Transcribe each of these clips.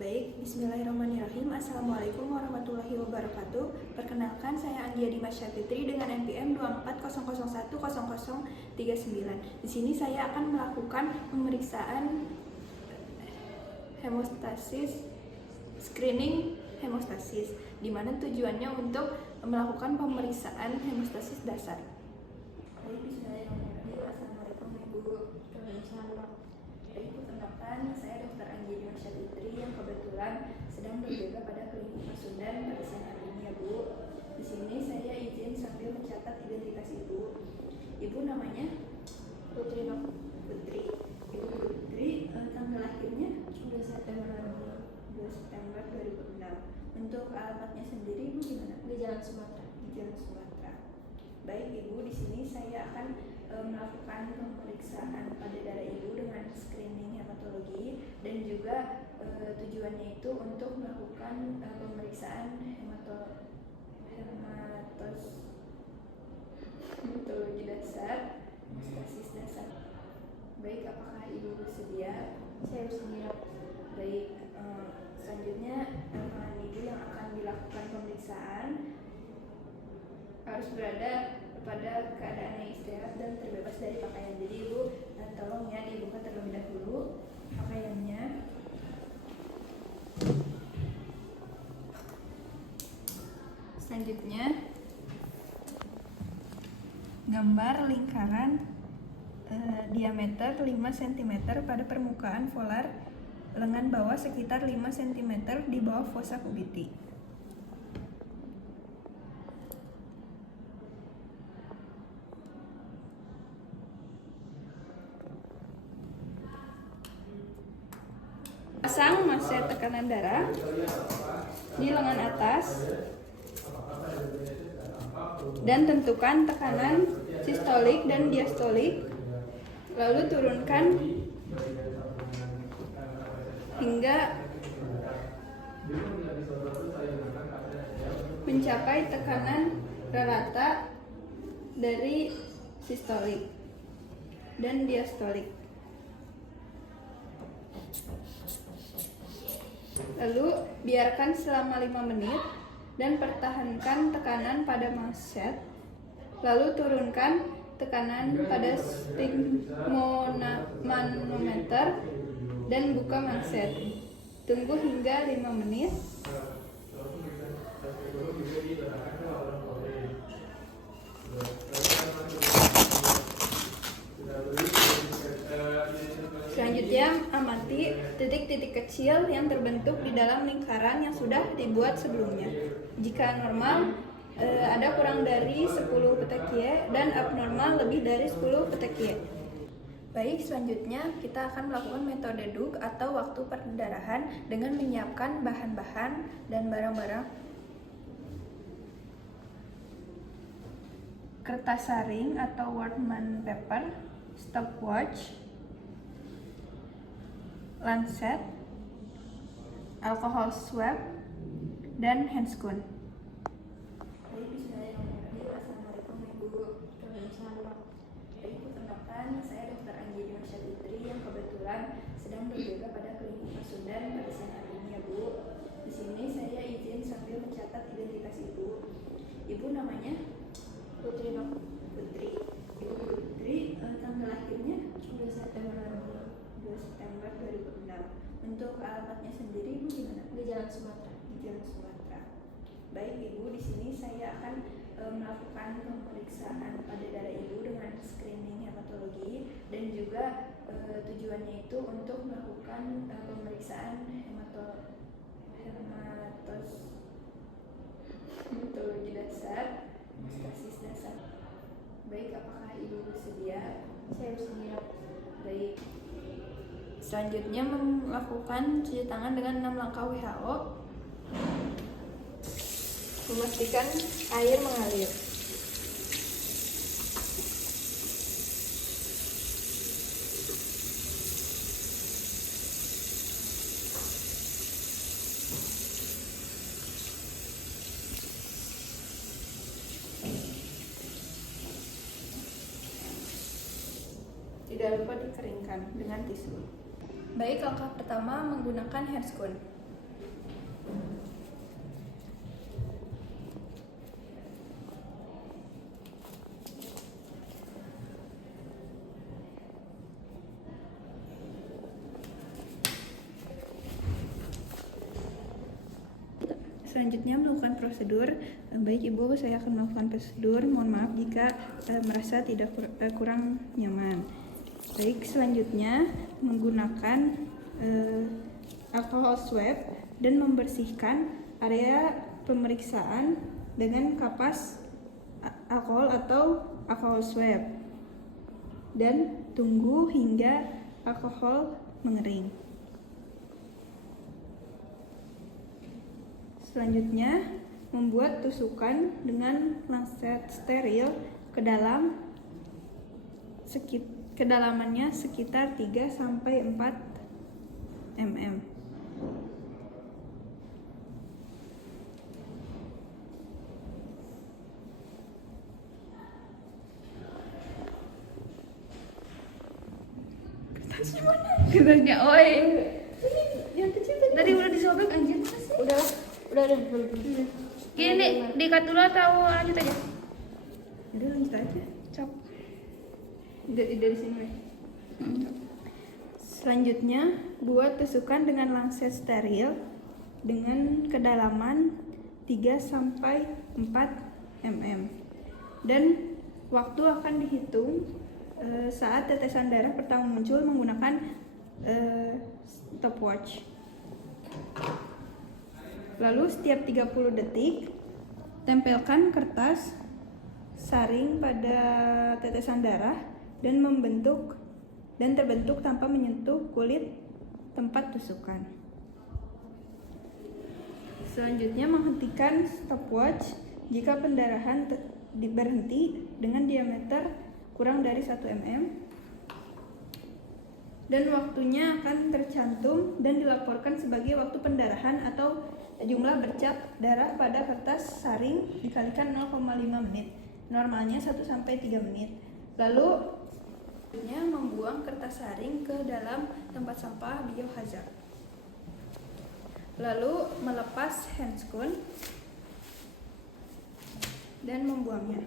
Baik, bismillahirrahmanirrahim. Assalamualaikum warahmatullahi wabarakatuh. Perkenalkan, saya Anggia Dimasya Fitri dengan NPM 240010039. Di sini saya akan melakukan pemeriksaan hemostasis, screening hemostasis, di mana tujuannya untuk melakukan pemeriksaan hemostasis dasar. Baik, bismillahirrahmanirrahim. Assalamualaikum Ibu. Baik, perkenalkan, saya Dr. Anggia Dimasya Fitri yang kebetulan sedang berjaga pada klinik Pasundan pada siang hari ini ya Bu. Di sini saya izin sambil mencatat identitas Ibu. Ibu namanya Putri dok. Putri. Ibu Putri, tanggal lahirnya 2 September 2 September 2006. Untuk alamatnya sendiri Ibu gimana? di Jalan Sumatera. Di Jalan Sumatera. Baik Ibu, di sini saya akan melakukan pemeriksaan pada darah Ibu dengan screening hematologi dan juga tujuannya itu untuk melakukan pemeriksaan hematologi dasar, hemostasis dasar. Baik, apakah Ibu bersedia? Saya bersedia. Baik, selanjutnya tangan Ibu yang akan dilakukan pemeriksaan harus berada pada keadaan yang istirahat dan terbebas dari pakaian. Jadi Ibu tolong ya dibuka terlebih dahulu pakaiannya. Selanjutnya gambar lingkaran diameter 5 cm pada permukaan volar lengan bawah sekitar 5 cm di bawah fossa cubiti. Pasang maset tekanan darah di lengan atas dan tentukan tekanan sistolik dan diastolik, lalu turunkan hingga mencapai tekanan rata dari sistolik dan diastolik. Lalu biarkan selama 5 menit dan pertahankan tekanan pada maset. Lalu turunkan tekanan pada sphygmomanometer dan buka maset. Tunggu hingga 5 menit. Selanjutnya, amati titik-titik kecil yang terbentuk di dalam lingkaran yang sudah dibuat sebelumnya. Jika normal, ada kurang dari 10 petekie dan abnormal lebih dari 10 petekie. Baik, selanjutnya kita akan melakukan metode DUG atau waktu pendarahan dengan menyiapkan bahan-bahan dan barang-barang. Kertas saring atau Workman paper, stopwatch, lancet, alcohol swab, dan handscoon. Baik, bismillahirrahmanirrahim. Assalamualaikum Ibu. Baik, perkenalkan, saya Dr. Anggia Dimasya Fitri yang kebetulan sedang berjaga pada klinik Pasundan pada siang hari ini ya Bu. Di sini saya izin sambil mencatat identitas Ibu. Ibu namanya Putri dok. Putri. Ibu Putri, tanggal lahirnya 2 September 2 September 2006. Untuk alamatnya sendiri Ibu gimana? di Jalan Sumatera. Di Jalan Sumatera. Baik Ibu, di sini saya akan melakukan pemeriksaan pada darah Ibu dengan screening hematologi dan juga tujuannya itu untuk melakukan pemeriksaan hematologi dasar, hemostasis dasar. Baik, apakah Ibu bersedia? Saya bersedia. Baik. Selanjutnya melakukan cuci tangan dengan 6 langkah WHO. Memastikan air mengalir. Tidak lupa dikeringkan dengan tisu. Baik, langkah pertama menggunakan handscoon. Selanjutnya melakukan prosedur. Baik Ibu, saya akan melakukan prosedur. Mohon maaf jika merasa tidak kurang nyaman. Baik, selanjutnya menggunakan alkohol swab dan membersihkan area pemeriksaan dengan kapas alkohol atau alkohol swab dan tunggu hingga alkohol mengering. Selanjutnya, membuat tusukan dengan lancet steril kedalamannya sekitar 3-4 mm. Kertasnya mana? Kertasnya, oi. Ini yang kecil tadi udah disobek anjir. Udah. Gini, dikat dulu atau lanjut aja? Udah lanjut aja. Cok. Dari sini weh. Selanjutnya, buat tusukan dengan lancet steril dengan kedalaman 3-4 mm. Dan waktu akan dihitung saat tetesan darah pertama muncul menggunakan stopwatch. Lalu setiap 30 detik, tempelkan kertas saring pada tetesan darah dan terbentuk tanpa menyentuh kulit tempat tusukan. Selanjutnya menghentikan stopwatch jika pendarahan berhenti dengan diameter kurang dari 1 mm. Dan waktunya akan tercantum dan dilaporkan sebagai waktu pendarahan atau jumlah bercak darah pada kertas saring dikalikan 0,5 menit. Normalnya 1-3 menit. Lalu membuang kertas saring ke dalam tempat sampah biohazard. Lalu melepas handscoon dan membuangnya.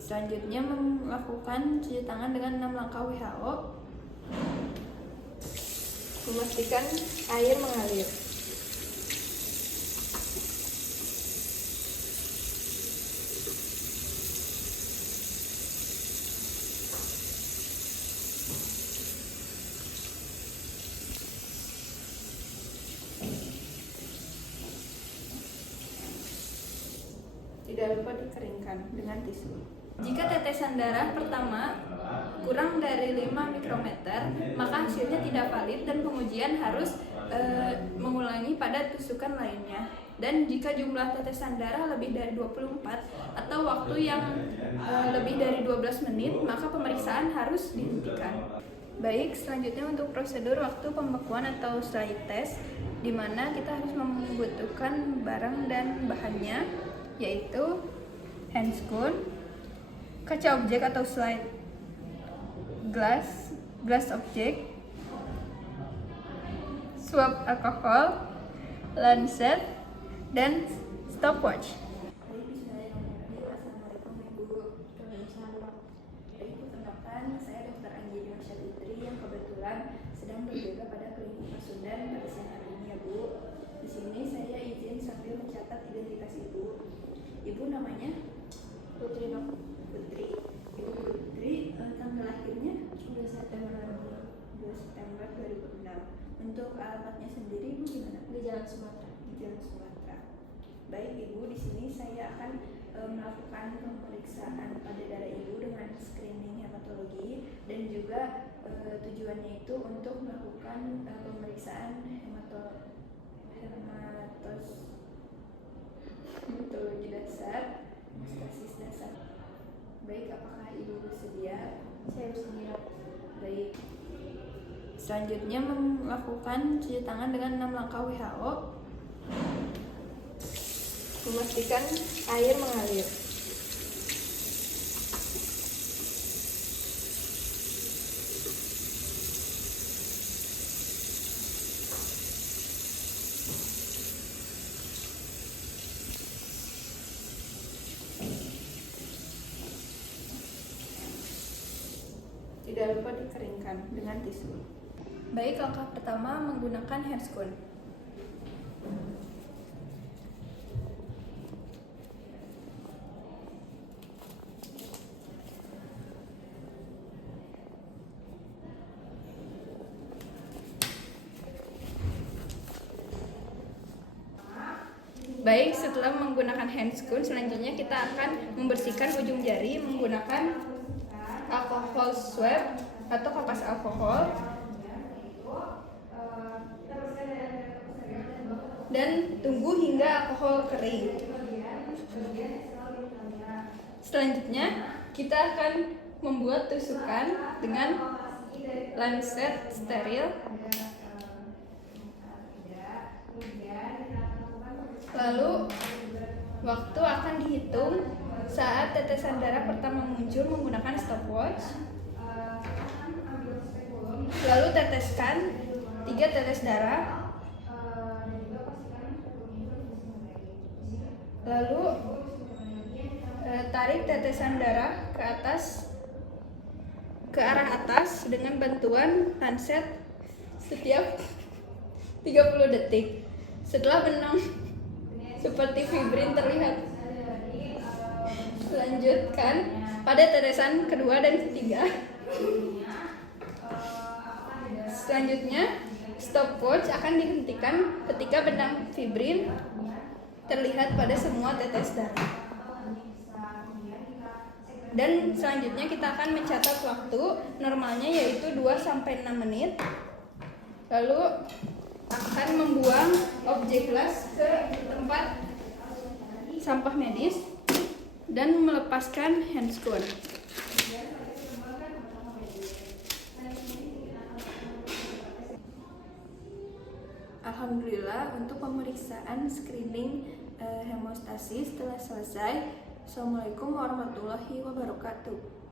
Selanjutnya melakukan cuci tangan dengan 6 langkah WHO. Memastikan air mengalir. Tidak lupa dikeringkan dengan tisu. Jika tetesan darah pertama kurang dari 5 mikrometer, maka hasilnya tidak valid dan pengujian harus mengulangi pada tusukan lainnya. Dan jika jumlah tetesan darah lebih dari 24 atau waktu yang lebih dari 12 menit, maka pemeriksaan harus dihentikan. Baik, selanjutnya untuk prosedur waktu pembekuan atau slide test, di mana kita harus membutuhkan barang dan bahannya, yaitu handscoon, kaca objek atau slide glass objek, swab alkohol, lancet, dan stopwatch. Assalamualaikum Ibu. Ibu, kenalkan, saya Dr. Anjali Masya Putri yang kebetulan sedang berjaga pada klinik Pasundan pada siang hari ini ya Bu. Di sini saya izin sambil mencatat identitas Ibu. Ibu namanya? Putri dok. Putri. Ibu Putri, tanggal lahirnya? 2 September 2 September 2006. Untuk alamatnya sendiri Ibu gimana? di Jalan Sumatera. Di Jalan Sumatera. Baik Ibu, di sini saya akan melakukan pemeriksaan pada darah Ibu dengan screening hematologi dan juga tujuannya itu untuk melakukan pemeriksaan hematologi dasar, hemostasis dasar. Baik, apakah Ibu bersedia? Saya bersedia. Baik. Selanjutnya melakukan cuci tangan dengan 6 langkah WHO. Memastikan air mengalir. Tidak lupa dikeringkan dengan tisu. Baik, langkah pertama menggunakan handscoon. Baik, setelah menggunakan handscoon, selanjutnya kita akan membersihkan ujung jari menggunakan alkohol swab atau kapas alkohol dan tunggu hingga alkohol kering. Selanjutnya, kita akan membuat tusukan dengan lancet steril. Lalu waktu akan dihitung saat tetesan darah pertama muncul menggunakan stopwatch. Lalu teteskan 3 tetes darah. Lalu tarik tetesan darah ke arah atas dengan bantuan lancet setiap 30 detik. Setelah benang seperti fibrin terlihat, lanjutkan pada tetesan kedua dan ketiga. Selanjutnya, stopwatch akan dihentikan ketika benang fibrin terlihat pada semua tetes darah. Dan selanjutnya kita akan mencatat waktu, normalnya yaitu 2-6 menit. Lalu akan membuang objek las ke tempat sampah medis dan melepaskan handscoon. Alhamdulillah, untuk pemeriksaan screening hemostasis telah selesai. Assalamualaikum warahmatullahi wabarakatuh.